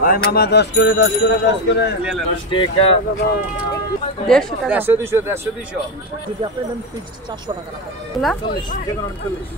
ভাই মামা 10 করে 10 করে 10 করে 10 টাকা 150 টাকা 150 200 150 200 যদি আপনি নেন ফিক্সড 400 টাকা রাখা 40 যেকোনো 40।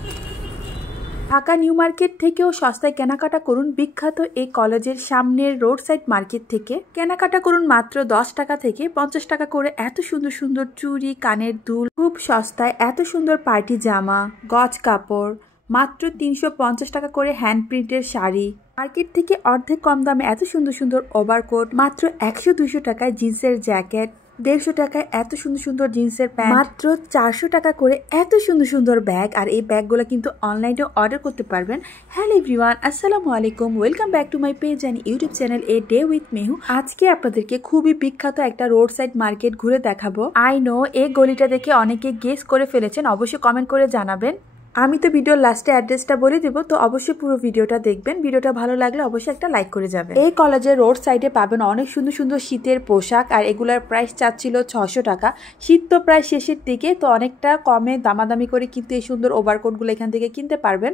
ঢাকা নিউ মার্কেট থেকেও সস্তায় কেনাকাটা করুন বিখ্যাত এই কলেজের সামনের রোড সাইড মার্কেট থেকে। কেনাকাটা করুন মাত্র 10 টাকা থেকে 50 টাকা করে। এত সুন্দর সুন্দর চুড়ি, কানের দুল খুব সস্তায়, এত সুন্দর পার্টি জামা, গজ কাপড় মাত্র 350 টাকা করে, হ্যান্ড প্রিন্টের শাড়ি মার্কেট থেকে অর্ধেক কম দামে, এত সুন্দর সুন্দর ওভারকোট মাত্র 100-200 টাকায়, জিন্সের জ্যাকেট 150 টাকায়, এত সুন্দর সুন্দর জিন্সের প্যান্ট মাত্র 400 টাকা করে, এত সুন্দর সুন্দর ব্যাগ। আর এই ব্যাগগুলো কিন্তু অনলাইনে অর্ডার করতে পারবেন। হ্যালো এভরিওয়ান, আসসালামু আলাইকুম, welcome back to my page and YouTube channel a day with Mehu. আজকে আপনাদেরকে খুবই বিখ্যাত একটা রোড সাইড মার্কেট ঘুরে দেখাবো। আই নো এই গলিটা দেখে অনেকে গেস করে ফেলেছেন, অবশ্যই কমেন্ট করে জানাবেন। আমি তো ভিডিওর লাস্টে অ্যাড্রেসটা বলে দেব, তো অবশ্যই পুরো ভিডিওটা দেখবেন। ভিডিওটা ভালো লাগলে অবশ্যই একটা লাইক করে যাবেন। এই কলেজের রোড সাইডে পাবেন অনেক সুন্দর সুন্দর শীতের পোশাক, আর এগুলার প্রাইস চাচ্ছিল 600 টাকা। শীত তো প্রায় শেষের দিকে, তো অনেকটা কমে দামাদামি করে কিন্তু এই সুন্দর ওভারকোটগুলো এখান থেকে কিনতে পারবেন।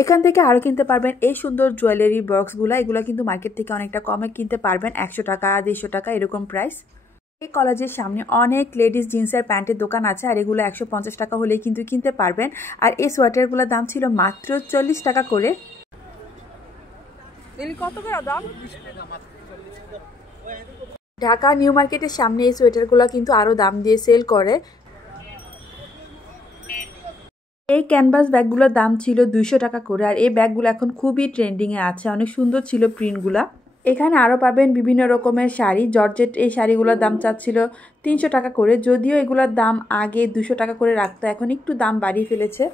এখান থেকে আরও কিনতে পারবেন এই সুন্দর জুয়েলারি বক্সগুলো, এগুলো কিন্তু মার্কেট থেকে অনেকটা কমে কিনতে পারবেন, 100 টাকা 150 টাকা এরকম প্রাইস। এই কলেজের সামনে অনেক লেডিস জিন্সের প্যান্টের দোকান আছে, আর এগুলো 150 টাকা হলেই কিন্তু কিনতে পারবেন। আর এই সোয়েটারগুলোর দাম ছিল মাত্র 40 টাকা করে। কত করে দাম? ঢাকা নিউ মার্কেটের সামনে এই সোয়েটারগুলো কিন্তু আরও দাম দিয়ে সেল করে। এই ক্যানভাস ব্যাগগুলোর দাম ছিল 200 টাকা করে, আর এই ব্যাগগুলো এখন খুবই ট্রেন্ডিংয়ে আছে, অনেক সুন্দর ছিল প্রিন্টগুলা। এখানে আরও পাবেন বিভিন্ন রকমের শাড়ি, জর্জেট এই শাড়িগুলোর দাম চাচ্ছিল 300 টাকা করে, যদিও এগুলোর দাম আগে 200 টাকা করে রাখতো, এখন একটু দাম বাড়িয়ে ফেলেছে।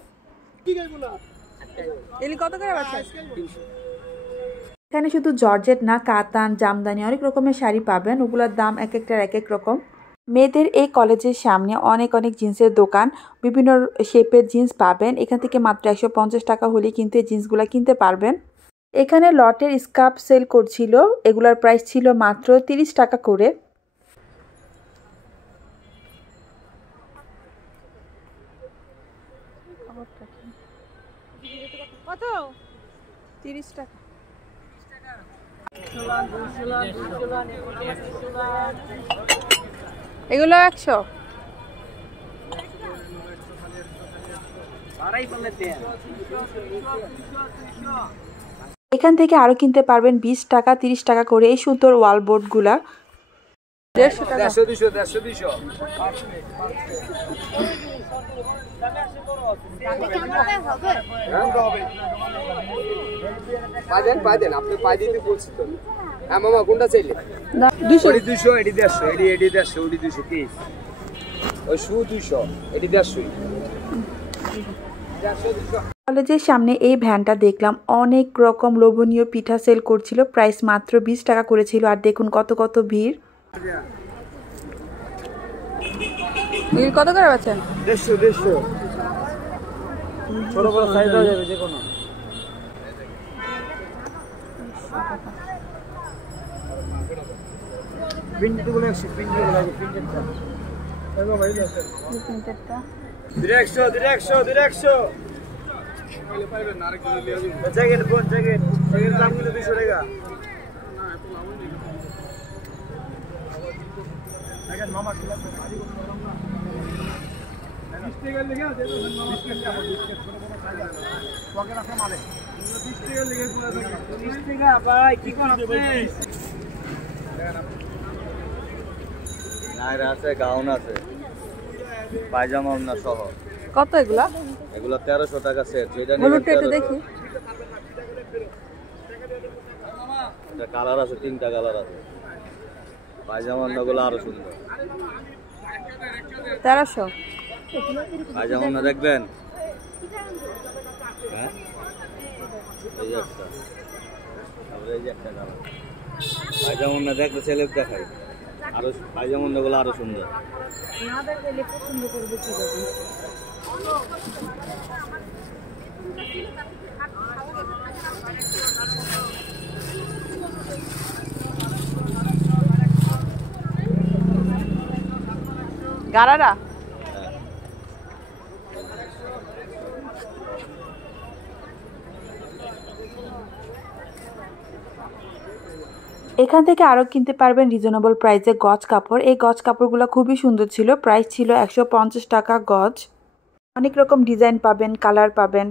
এখানে শুধু জর্জেট না, কাতান, জামদানি অনেক রকমের শাড়ি পাবেন, ওগুলোর দাম এক একটার এক এক রকম। মেয়েদের এই কলেজের সামনে অনেক অনেক জিন্সের দোকান, বিভিন্ন শেপের জিন্স পাবেন। এখান থেকে মাত্র 150 টাকা হলেই কিন্তু এই জিন্সগুলো কিনতে পারবেন। এখানে লটের স্কার্ফ সেল করছিল, এগুলার প্রাইস ছিল মাত্র 30 টাকা করে। কত? 30 টাকা। এগুলো 100। এখান থেকে আরো কিনতে পারবেন 20 টাকা 30 টাকা করে এই সুন্দর ওয়াল বোর্ডগুলা। 150 টাকা 150 200 150 200 পাইদেন আপনি পাই দিতে বলছি তো। হ্যাঁ মামা কোনটা চাইলে? 200 200 এডি 150 এডি 150 ওডি 200 কি ওই শু 200 এডি 150 কলেজের সামনে এই ভ্যানটা দেখলাম, অনেক রকম লোভনীয় পিঠা সেল করছিল, প্রাইস মাত্র 20 টাকা করেছিল। আর দেখুন কত কত ভিড়। কত করে পাচ্ছেন? 150 ছোট বড় সাইজ হয়ে যাবে যে কোনো। প্রিন্টগুলো 100 প্রিন্টগুলো আছে প্রিন্টেডটা এগো ভাই আছে প্রিন্টেডটা 100 বলে পাইবেন না আরেক দিন লিয়া দিন জ্যাকেট কোন জ্যাকেট জ্যাকেট দাম কিন্তু 200 টাকা না এত লাভ নেই জ্যাকেট মামা কি লাগবে আদি করতে পারলাম না 20 টাকা লেগে আছে 20 টাকা ছোট বড় সাইজ আছে পকেট আছে মালে 20 টাকা লেগে পুরো থাকে 20 টাকা ভাই কি কোন আপনি নাইরা আছে গাউন আছে পায়জামা ওন্না সহ। কত এগুলা? এগুলো 1300 টাকা সেট। যেটা নিবেন একটু দেখি। এটা কালার আছে, 3টা কালার আছে। পায়জামা ওন্নাগুলো আরো সুন্দর। 1300 পায়জামা ওন্না দেখবেন? হ্যাঁ এই একটা তারপরে এই একটা কালার পায়জামা ওন্না দেখলে সেলেব দেখাই, আরো পায়জামা ওন্নাগুলো আরো সুন্দর। আমাদের গেলে পছন্দ করবে কি করবে। গারারা এখান থেকে আরও কিনতে পারবেন রিজনেবল প্রাইসে গজ কাপড়। এই গজ কাপড়গুলো খুবই সুন্দর ছিল, প্রাইস ছিল 150 টাকা গজ। অনেক রকম ডিজাইন পাবেন, কালার পাবেন।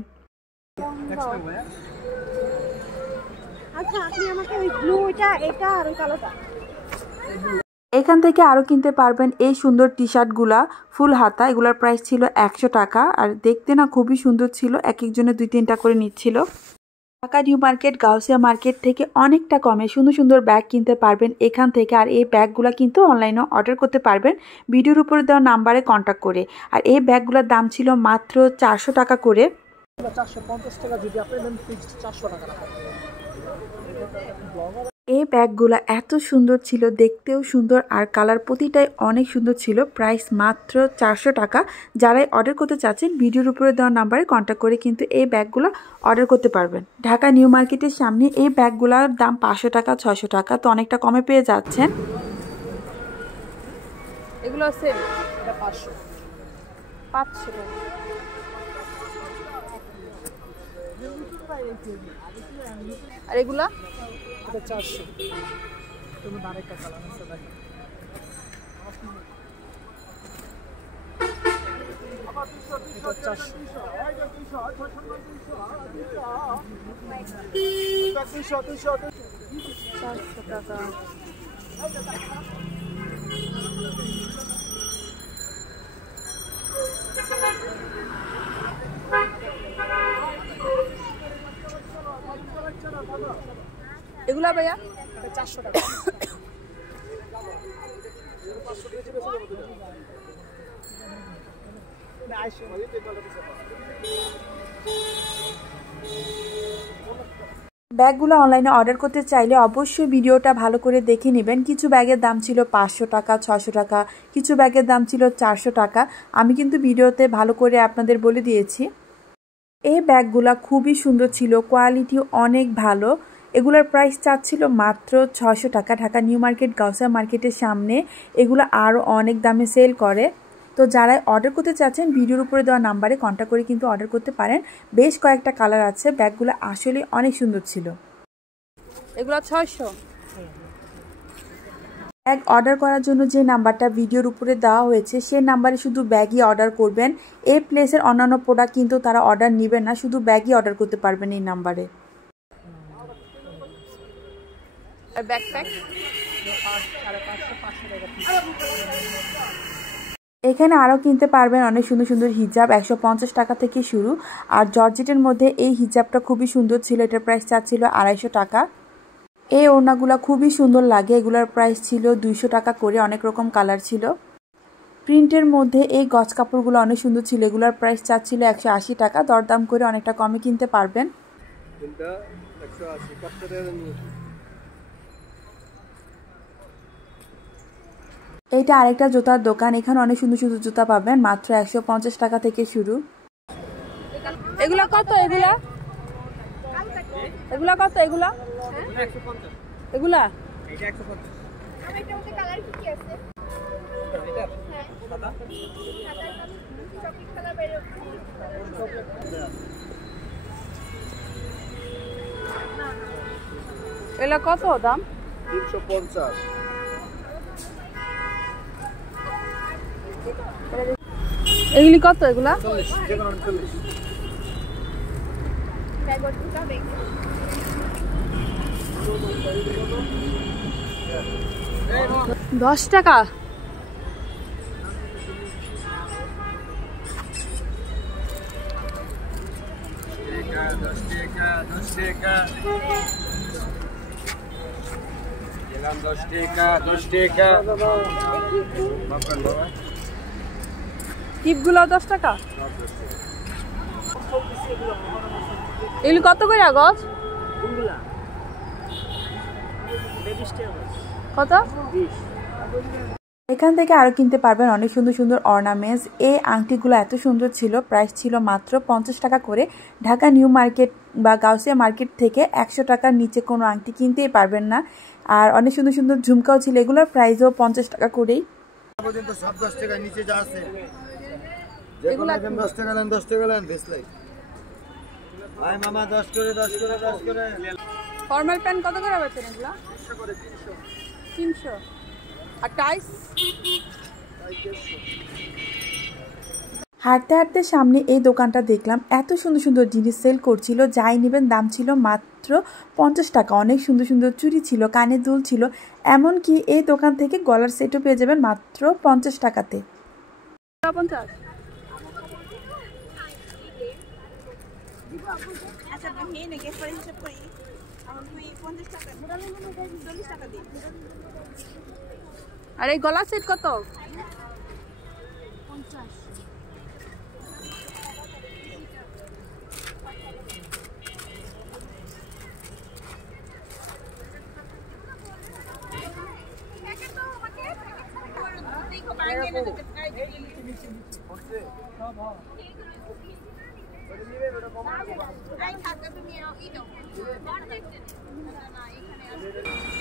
আচ্ছা আপনি আমাকে ওই ব্লু এটা আর ওই কালোটা। এখান থেকে আরও কিনতে পারবেন এই সুন্দর টি শার্টগুলা ফুল হাতা, এগুলোর প্রাইস ছিল 100 টাকা। আর দেখতে না খুবই সুন্দর ছিল, এক একজনে 2-3টা করে নিচ্ছিল। Dhaka new market, Gausia market থেকে অনেকটা কমে সুন্দর সুন্দর ব্যাগ কিনতে পারবেন এখান থেকে। আর এই ব্যাগগুলো কিন্তু অনলাইনে অর্ডার করতে পারবেন ভিডিওর উপরে দেওয়া নাম্বারে কন্ট্যাক্ট করে। আর এই ব্যাগগুলোর দাম ছিল মাত্র 400 টাকা করে। 450 টাকা, যদি আপনি দেন ফিক্সড 400 টাকা রাখেন। এই ব্যাগগুলো এত সুন্দর ছিল, দেখতেও সুন্দর আর কালার প্রতিটাই অনেক সুন্দর ছিল। প্রাইস মাত্র 400 টাকা। যারাই অর্ডার করতে চাচ্ছেন ভিডিওর উপরে দেওয়া নাম্বারে কন্ট্যাক্ট করে কিন্তু এই ব্যাগগুলো অর্ডার করতে পারবেন। ঢাকা নিউ মার্কেটের সামনে এই ব্যাগগুলোর দাম 500 টাকা, 600 টাকা, তো অনেকটা কমে পেয়ে যাচ্ছেন। এগুলো সেম, এটা 500 টাকা। আর এগুলা এটা 400। তুমি আরেকটা কালার আছে দেখো। এটা 400 টাকা। এগুলা ভাইয়া 400 টাকা। ব্যাগগুলো অনলাইনে অর্ডার করতে চাইলে অবশ্যই ভিডিওটা ভালো করে দেখে নেবেন। কিছু ব্যাগের দাম ছিল 500 টাকা, 600 টাকা, কিছু ব্যাগের দাম ছিল 400 টাকা। আমি কিন্তু ভিডিওতে ভালো করে আপনাদের বলে দিয়েছি। এই ব্যাগগুলো খুবই সুন্দর ছিল, কোয়ালিটি অনেক ভালো। এগুলোর প্রাইস চাচ্ছিল মাত্র 600 টাকা। ঢাকা নিউ মার্কেট, গাউসিয়া মার্কেটের সামনে এগুলো আরও অনেক দামে সেল করে। তো যারা অর্ডার করতে চাচ্ছেন ভিডিওর উপরে দেওয়া নাম্বারে কন্ট্যাক্ট করে কিন্তু অর্ডার করতে পারেন। বেশ কয়েকটা কালার আছে, ব্যাগগুলো আসলে অনেক সুন্দর ছিল। এগুলো 600। ব্যাগ অর্ডার করার জন্য যে নাম্বারটা ভিডিওর উপরে দেওয়া হয়েছে সেই নাম্বারে শুধু ব্যাগই অর্ডার করবেন। এই প্লেসের অন্যান্য প্রোডাক্ট কিন্তু তারা অর্ডার নেবেন না, শুধু ব্যাগই অর্ডার করতে পারবেন এই নাম্বারে। আর ব্যাকপ্যাক 550 টাকা। এখানে আরও কিনতে পারবেন অনেক সুন্দর সুন্দর হিজাব, 150 টাকা থেকে শুরু। আর জর্জেটের মধ্যে এই হিজাবটা খুবই সুন্দর ছিল, এটার প্রাইস চাচ্ছিল 250 টাকা। এই ওড়নাগুলো খুবই সুন্দর লাগে, এগুলোর প্রাইস ছিল 200 টাকা করে। অনেক রকম কালার ছিল। প্রিন্টের মধ্যে এই গজ কাপড়গুলো অনেক সুন্দর ছিল, এগুলোর প্রাইস চাচ্ছিল 180 টাকা। দরদাম করে অনেকটা কমে কিনতে পারবেন। এইটা আরেকটা জুতার দোকান, এখানে অনেক সুন্দর সুন্দর জুতা পাবেন, মাত্র 150 টাকা থেকে শুরু। এগুলা কত? এগুলা এগুলা কত? এগুলা এগুলা এটা 150। আমার এটার মধ্যে কালার কি আছে? এটা হ্যাঁ সাদা চকলেট কালার বাইরে এগুলা কত দাম? 350। এগুলি কত? এগুলা 40, যে কোনো 40। ব্যাগ ওটা হবে 10 টাকা। Gelan 10 টাকা। টিপগুলো 10 টাকা। এগুলি কত করে গজ? কত? এখান থেকে আরও কিনতে পারবেন অনেক সুন্দর সুন্দর অর্নামেন্টস। এই আংটিগুলো এত সুন্দর ছিল, প্রাইস ছিল মাত্র 50 টাকা করে। ঢাকা নিউ মার্কেট বা গাউসিয়া মার্কেট থেকে 100 টাকার নিচে কোনো আংটি কিনতেই পারবেন না। আর অনেক সুন্দর সুন্দর ঝুমকাও ছিল, এগুলোর প্রাইসও 50 টাকা করেই। পর্যন্ত সব 10 টাকা নিচে যা আছে যেগুলো 10 টাকা দেন, 10 টাকা দেন, বেশ লাই। ভাই মামা 10 করে ফর্মাল প্যান্ট কত করে বেচেন এগুলো? 300 করে 300 300। আর টাইস? হাঁটতে হাঁটতে সামনে এই দোকানটা দেখলাম, এত সুন্দর সুন্দর জিনিস সেল করছিল, যাই নেবেন দাম ছিল মাত্র 50 টাকা। অনেক সুন্দর সুন্দর চুড়ি ছিল, কানের দুল ছিল, এমনকি এই দোকান থেকে গলার সেটও পেয়ে যাবেন মাত্র 50 টাকাতে। 50। আচ্ছা হে না গ্যাস পরে হিসাব করি এখন তুই 50 টাকা 40 টাকা দিই। আর এই গলা সেট কত? 50।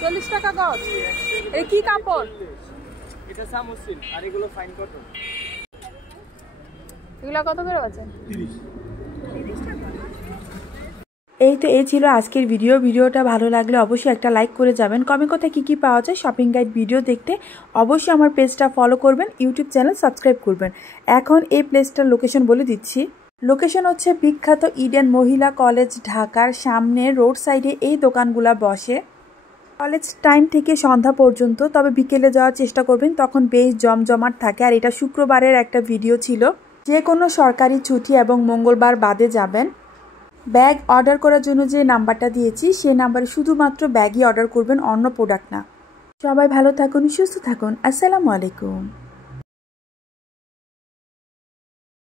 চল্লিশ টাকা গজ। এই কি কাপড়? এটা সামুসিল আর এগুলো ফাইন কটন। এগুলো কত করে বেচেন? 30। এই ছিল আজকের ভিডিওটা ভালো লাগলে অবশ্যই একটা লাইক করে যাবেন। কোথায় কী পাওয়া যায় শপিং গাইড ভিডিও দেখতে অবশ্যই আমার পেজটা ফলো করবেন, ইউটিউব চ্যানেল সাবস্ক্রাইব করবেন। এখন এই প্লেসটার লোকেশন বলে দিচ্ছি। লোকেশন হচ্ছে বিখ্যাত ইডেন মহিলা কলেজ, ঢাকার সামনে রোড সাইডে এই দোকানগুলো বসে। কলেজ টাইম থেকে সন্ধ্যা পর্যন্ত, তবে বিকেলে যাওয়ার চেষ্টা করবেন, তখন বেশ জমজমাট থাকে। আর এটা শুক্রবারের একটা ভিডিও ছিল, যে কোনো সরকারি ছুটি এবং মঙ্গলবার বাদে যাবেন। ব্যাগ অর্ডার করার জন্য যে নাম্বারটা দিয়েছি সেই নাম্বারে শুধুমাত্র ব্যাগই অর্ডার করবেন, অন্য প্রোডাক্ট না। সবাই ভালো থাকুন, সুস্থ থাকুন। আসসালামু আলাইকুম।